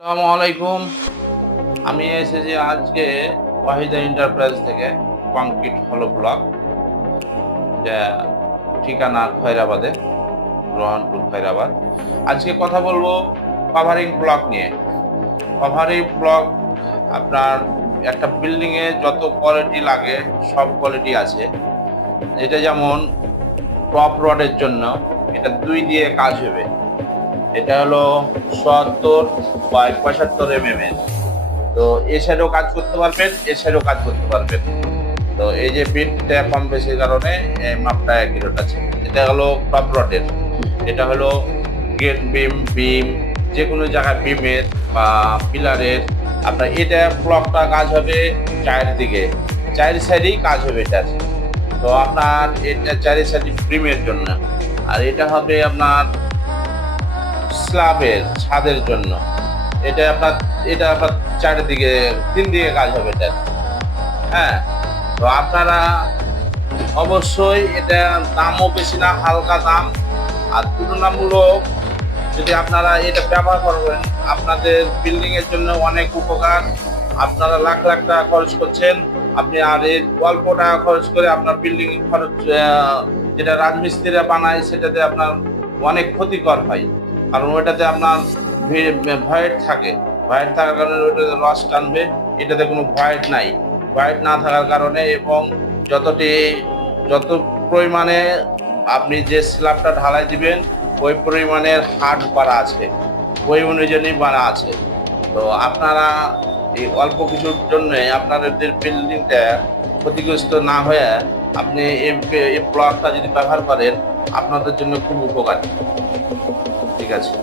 আসসালামু আলাইকুম। আমি এসেছি আজকে ওয়াহিদা এন্টারপ্রাইজ থেকে কংক্রিট হলো ব্লক, যা ঠিকানা খয়রাবাদে, রোহানপুর খয়রাবাদ। আজকে কথা বলবো কভারিং ব্লক নিয়ে। কভারিং ব্লক আপনার একটা বিল্ডিংয়ে যত কোয়ালিটি লাগে সব কোয়ালিটি আছে। এটা যেমন টপ রডের জন্য এটা 2 দিয়ে কাজ হবে। এটা হলো ৭০ বাই ৭৫ এর। তো এ সাইডেও কাজ করতে পারবেন, এ সাইডেও কাজ করতে পারবেন। তো এই যে বিটটা কম বেশির কারণে এই মাপটা একই রোড আছে। এটা হলো টপ রডের, এটা হলো গেট বিম যে কোনো জায়গায় বিমের বা পিলারের আপনার এটা ব্লকটা কাজ হবে চারিদিকে, চারি সাইডেই কাজ হবে এটার। তো আপনার এটা চারি সাইড বিমের জন্য, আর এটা হবে আপনার স্ল্যাবের ছাদের জন্য। এটা আপনার চারিদিকে 3 দিকে কাজ হবে এটা। হ্যাঁ, তো আপনারা অবশ্যই এটা দামও বেশি না, হালকা দাম। আর তুলনামূলক যদি আপনারা এটা ব্যবহার করবেন আপনাদের বিল্ডিং এর জন্য অনেক উপকার। আপনারা লাখ লাখ টাকা খরচ করছেন, আপনি আর এই অল্প টাকা খরচ করে আপনার বিল্ডিং খরচ যেটা রাজমিস্ত্রিরা বানায় সেটাতে আপনার অনেক ক্ষতিকর হয়। কারণ ওইটাতে আপনার ভয়েড থাকে, ভয়েড থাকার কারণে ওইটাতে রস টানবে। এটাতে কোনো ভয়েড নাই, ভয়েড না থাকার কারণে এবং যত পরিমাণে আপনি যে স্ল্যাবটা ঢালাই দিবেন ওই পরিমাণের হার্ড করা আছে, ওই অনুযায়ী বানা আছে। তো আপনারা এই অল্প কিছুর জন্য আপনাদের বিল্ডিংটা ক্ষতিগ্রস্ত না হয়ে আপনি এই ব্লকটা যদি ব্যবহার করেন আপনাদের জন্য খুব উপকারী। ঠিক আছে।